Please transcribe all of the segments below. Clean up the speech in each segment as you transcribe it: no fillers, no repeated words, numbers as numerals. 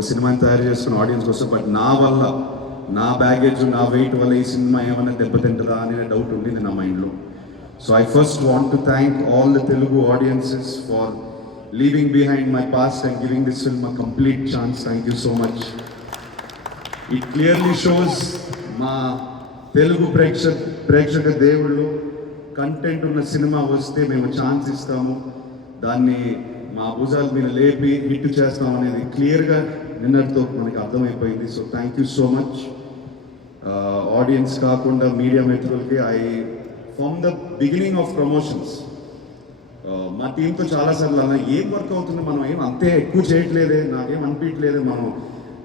ఒక సినిమాని తయారు చేస్తున్న ఆడియన్స్ కోసం. బట్ నా వల్ల, నా బ్యాగేజ్, నా వెయిట్ వల్ల ఈ సినిమా ఏమైనా దెబ్బతింటుందా అనే డౌట్ ఉండింది నా మైండ్లో. So I first want to thank all the Telugu audiences for leaving behind my past and giving this film a complete chance. Thank you so much. It clearly shows మా తెలుగు ప్రేక్షక దేవుళ్ళు కంటెంట్ ఉన్న cinema వస్తే మేము chance ఇస్తాము, దాన్ని మా భుజాల మీద లేపి హిట్ చేస్తాం అనేది క్లియర్గా నిన్నటితో మనకి అర్థమైపోయింది. So thank you so much. Audience కాకుండా మీడియా మిత్రులకి from the beginning of promotions మా టీంతో చాలాసార్లు అన్న ఏం వర్క్ అవుతుంది, మనం ఏం అంతే ఎక్కువ చేయట్లేదే, నాకేం అనిపించలేదు, మనం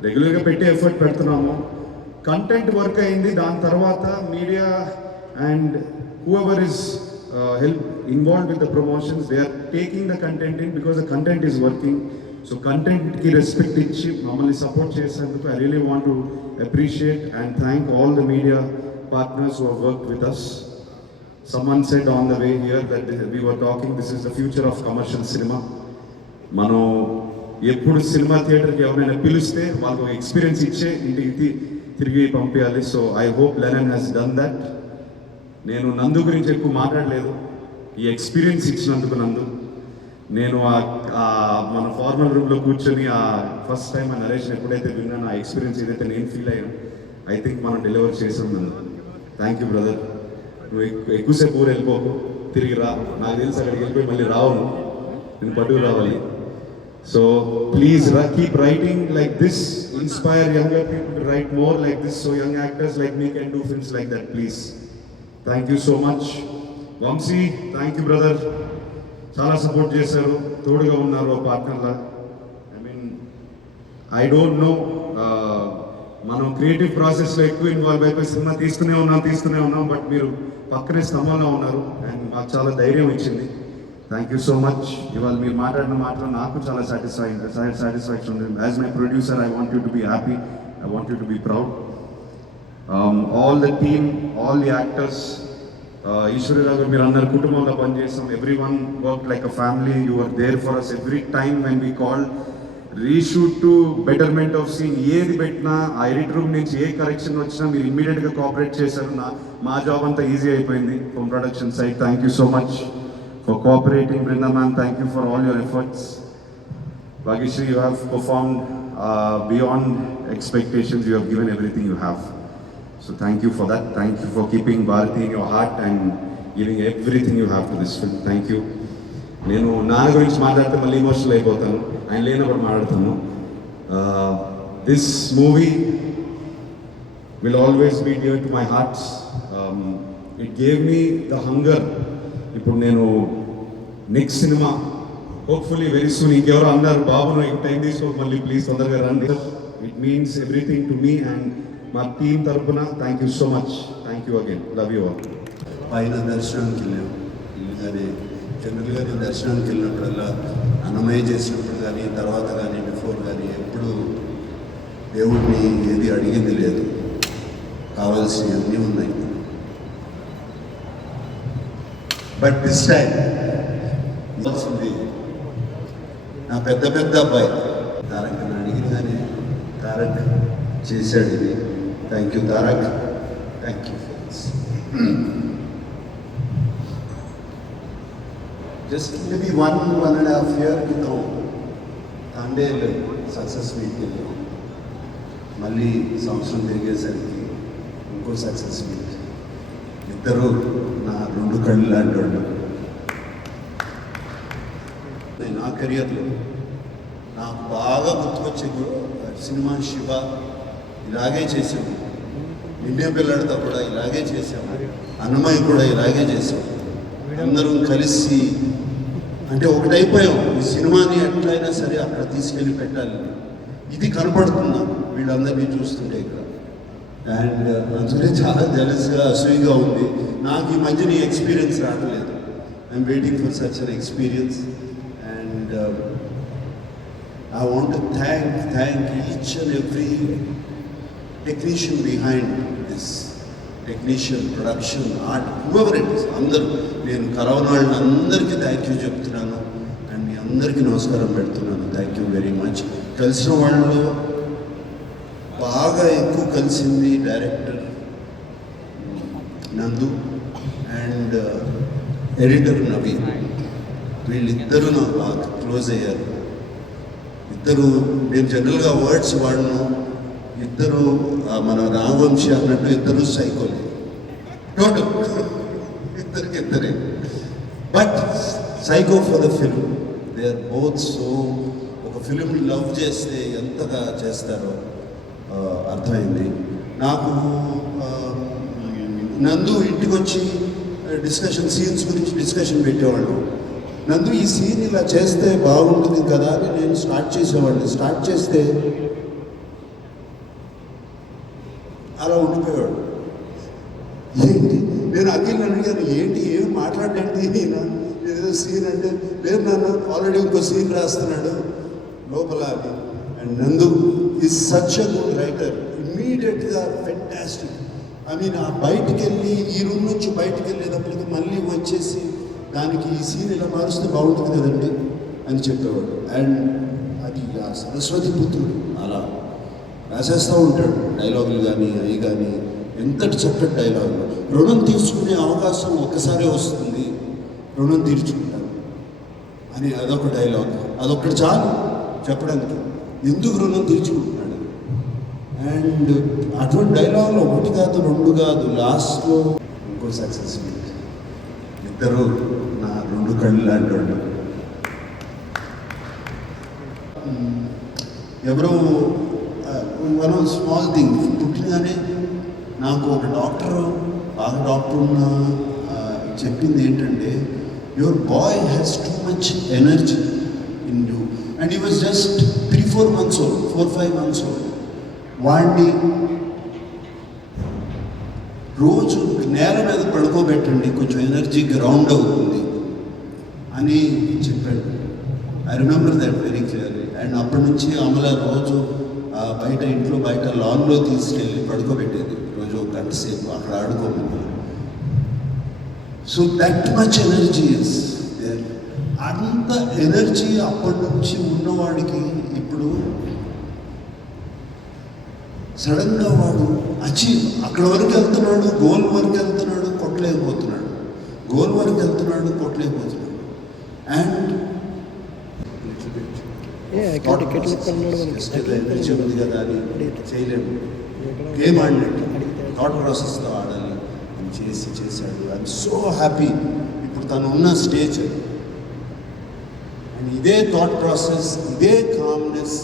రెగ్యులర్గా పెట్టే ఎఫర్ట్ పెడుతున్నాము, కంటెంట్ వర్క్ అయింది. దాని తర్వాత media and whoever is involved with the promotions, they are taking the content in because the content is working. So content ki respect ichi mammalni support chesanduku I really want to appreciate and thank all the media partners who have worked with us. Someone said on the way here that we were talking, this is the future of commercial cinema. Mano eppudu cinema theater ki evaraina piliste valku experience iche intiki tirigi pampiyali. So I hope Lennon has done that. నేను నందు గురించి ఎక్కువ మాట్లాడలేదు, ఈ experience ఇచ్చినందుకు నందు. నేను మన ఫార్మల్ రూమ్లో కూర్చొని ఫస్ట్ టైం ఆ నరేషన్ ఎప్పుడైతే విన్నాను, ఆ ఎక్స్పీరియన్స్ ఏదైతే నేను ఫీల్ అయ్యాను, ఐ థింక్ మనం డెలివర్ చేసాం నందు. Thank you brother. నువ్వు ఎక్కువసేపు ఊరు వెళ్ళిపోకు, తిరిగి రా. నాకు తెలిసి అక్కడికి వెళ్ళిపోయి మళ్ళీ రావును, నేను పట్టుకు రావాలి. So please keep writing like this, inspire younger people to write more like this, so young actors like me can do films like that please. Thank you so much. Vamsi, thank you brother. చాలా support చేశారు, తోడుగా ఉన్నారు పార్ట్నర్లా. I don't know, మనం creative ప్రాసెస్లో ఎక్కువ involve అయిపోయి cinema తీస్తూనే ఉన్నాం, బట్ మీరు పక్కనే స్తంభంలో ఉన్నారు అండ్ మాకు చాలా ధైర్యం ఇచ్చింది. Thank you so much. ఇవాళ మీరు మాట్లాడిన మాటలు నాకు చాలా సాటిస్ఫాక్షన్ ఉంది. As my producer I want you to be happy, I want you to be proud. All the team, all the actors, Ishwariraw garu, meer andaru kutumbamlo panchesam. Everyone worked like a family. You were there for us every time when we called. Reshoot to betterment of scene ఏది పెట్టినా, ఆ edit room నుంచి ఏ correction వచ్చినా మీరు ఇమ్మీడియట్గా cooperate చేశారు. మా job అంతా ఈజీ అయిపోయింది from production side. Thank you so much for cooperating. Brinda ma'am, thank you for all your efforts. Bhagyashree, you have performed beyond expectations. You have given everything you have. So thank you for that. Thank you for keeping Bharati in your heart and giving everything you have to this film. Thank you. నేను నాన్న గురించి మాట్లాడితే మళ్ళీ emotional అయిపోతాను, ఆయన లేనప్పుడు మాట్లాడతాను. This movie will always be dear to my heart. It gave me the hunger. ఇప్పుడు నేను next cinema hopefully very soon, ఇంకెవరో అన్నారు బాబు నువ్వు టైం తీసుకో మళ్ళీ ప్లీజ్ తొందరగా రండి. It means everything to me and మా టీం తరఫున thank you so much. Thank you again. Love you all. పైన దర్శనానికి వెళ్ళాం కానీ జనరల్గా నేను దర్శనానికి వెళ్ళినప్పుడల్లా అన్నమయ్య చేసినప్పుడు కానీ తర్వాత కానీ బిఫోర్ కానీ ఎప్పుడు దేవుడిని ఏది అడిగింది లేదు, కావాల్సినవన్నీ ఉన్నాయి. బట్ దిస్ టైం ఇవ్వాల్సింది నా పెద్ద అబ్బాయి తారక్ అని అడిగింది కానీ తారక్ చేశాడు ఇది. Thank you Tarak, thank you friends. Just maybe 1.5 year క్రితం తాండేల్ సక్సెస్ మీట్కి వెళ్ళాం. మళ్ళీ సంవత్సరం తిరిగేసరికి ఇంకో సక్సెస్ మీట్. ఇద్దరు నా 2 కళ్ళు లాంటి వాళ్ళు. నా కెరియర్లో నాకు బాగా గుర్తుకొచ్చే సినిమా శివ, ఇలాగే చేసాము. నిన్నే పిల్లడితో కూడా ఇలాగే చేసాము. అన్నమయ్య కూడా ఇలాగే చేసాము. అందరం కలిసి అంటే ఒకటైపోయాం. ఈ సినిమాని ఎట్లయినా సరే అక్కడ తీసుకెళ్ళి పెట్టాలి. ఇది కనపడుతుందా వీళ్ళందరినీ చూస్తుంటే ఇక్కడ. అండ్ అందుకే చాలా జెలస్గా అసూయగా ఉంది. నాకు ఈ మధ్య నీ ఎక్స్పీరియన్స్ రావట్లేదు. I'm waiting for such an experience. And I want to thank each and every technician behind this, technician, production, art, whoever it is. అందరూ నేను కరోనా వాళ్ళని అందరికీ థ్యాంక్ యూ చెప్తున్నాను. అండ్ మీ అందరికీ నమస్కారం పెడుతున్నాను. Thank you very much. కలిసిన వాళ్ళలో బాగా ఎక్కువ కలిసింది డైరెక్టర్ నందు అండ్ ఎడిటర్ నవీన్. వీళ్ళిద్దరూ నాకు బాగా క్లోజ్ అయ్యారు. ఇద్దరు, నేను జనరల్గా వర్డ్స్ వాడను, ఇద్దరు మన రాఘవంశి అన్నట్టు ఇద్దరు సైకోలే టోటల్, ఇద్దరే. But psycho for the film. They are both so, ఒక ఫిల్మ్ని లవ్ చేస్తే ఎంతగా చేస్తారో అర్థమైంది నాకు. నందు ఇంటికి వచ్చి సీన్స్ గురించి డిస్కషన్ పెట్టేవాళ్ళు. నందు ఈ సీన్ ఇలా చేస్తే బాగుంటుంది కదా అని నేను స్టార్ట్ చేసేవాడిని. స్టార్ట్ చేస్తే అలా ఉండిపోయాడు. ఏంటి, నేను అఖిల్ అడిగాను, ఏంటి ఏం మాట్లాడండి ఈయన, ఏదో సీన్ అంటే లేదు నాన్న ఆల్రెడీ ఇంకో సీన్ రాస్తున్నాడు లోపల అని. అండ్ నందు is such a good writer. ఇమ్మీడియట్గా ఫెంటాస్టిక్. ఐ మీన్ ఆ బయటికి వెళ్ళి, ఈ రూమ్ నుంచి బయటికి వెళ్ళేటప్పటికి మళ్ళీ వచ్చేసి దానికి ఈ సీన్ ఇలా మారుస్తే బాగుంటుంది కదండి అని చెప్పేవాడు. అండ్ అది ఆ సరస్వతి పుత్రుడు అలా రాసేస్తూ ఉంటాడు డైలాగులు కానీ అవి కానీ. ఎంతటి చక్కటి డైలాగులు. రుణం తీర్చుకునే అవకాశం ఒక్కసారే వస్తుంది, రుణం తీర్చుకుంటాను అని అదొక డైలాగ్. అదొక్కటి చాలు చెప్పడానికి ఎందుకు రుణం తీర్చుకుంటున్నాడు. అండ్ అటువంటి డైలాగులు ఒకటి కాదు రెండు కాదు, లాస్ట్లో ఇంకో సక్సెస్ మీట్. ఇద్దరు నా రెండు కళ్ళు లాంటి వాళ్ళు. ఎవరో మనం స్మాల్ థింగ్, పుట్టినగానే నాకు ఒక డాక్టర్, బాగా డాక్టర్ ఉన్న చెప్పింది ఏంటంటే, your boy has too much energy in you. And he was just 3-4 months old, 4-5 months old. వాడిని రోజు నేల మీద పడుకోబెట్టండి, కొంచెం ఎనర్జీ గ్రౌండ్ అవుతుంది అని చెప్పాడు. I remember that very clearly. And అప్పటి నుంచి అమల రోజు బయట ఇంట్లో బయట లాన్లో తీసుకెళ్ళి పడుకోబెట్టేది రోజు 1 గంట సేపు అక్కడ ఆడుకోమని. So that much energy is there. అంత ఎనర్జీ అప్పటి నుంచి ఉన్నవాడికి ఇప్పుడు సడన్గా వాడు అక్కడ వరకు వెళ్తున్నాడు, గోల్ వరకు వెళ్తున్నాడు, కొట్టలేకపోతున్నాడు, గోల్ వరకు వెళ్తున్నాడు, కొట్టలేకపోతున్నాడు. అండ్ ఎనర్జీ ఉంది కదా అని చేయలేము. గేమ్ ఆడినట్టు థాట్ ప్రాసెస్తో ఆడాలి అని చేశాడు. ఐఎమ్ సో హ్యాపీ ఇప్పుడు తను ఉన్న స్టేజ్. అండ్ ఇదే థాట్ ప్రాసెస్, ఇదే కామ్నెస్,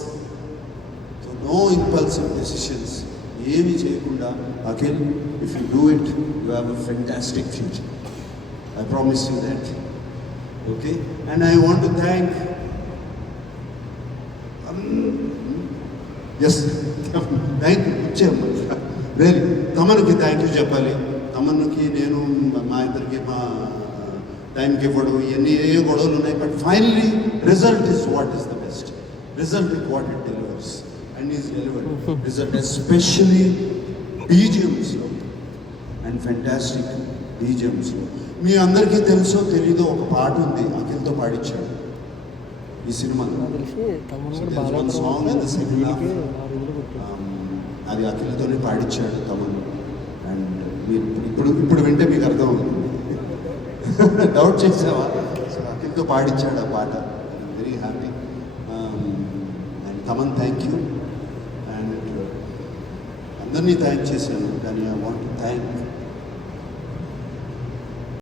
నో ఇంపల్సివ్ డెసిషన్స్, ఏమి చేయకుండా, Akhil if you do it you have a fantastic future. I promise you that. Okay. And I want to thank yes thank you ఇచ్చేయమ్మా. Really తమన్కి thank you చెప్పాలి. తమన్కి నేను మా ఇద్దరికి మా టైంకి ఇవ్వడం ఇవన్నీ ఏ గొడవలు ఉన్నాయి. But finally result is what is the best. Result is what it delivers and is delivered result, especially బీజిఎమ్స్లో అండ్ ఫెంటాస్టిక్ బీజిఎమ్స్లో. మీ అందరికీ తెలుసో తెలీదో ఒక పాట ఉంది, అఖిల్తో పాడించాడు ఈ సినిమాలో. Song in the second half అది అఖిల్తోనే పాడించాడు తమను. అండ్ మీరు ఇప్పుడు వింటే మీకు అర్థం అవుతుంది. డౌట్ చేసావా? సో అఖిల్తో పాడించాడు ఆ పాట. Very happy. And Thaman thank you. And అందరినీ థ్యాంక్ చేశాను, కానీ ఐ వాంట్ టు థ్యాంక్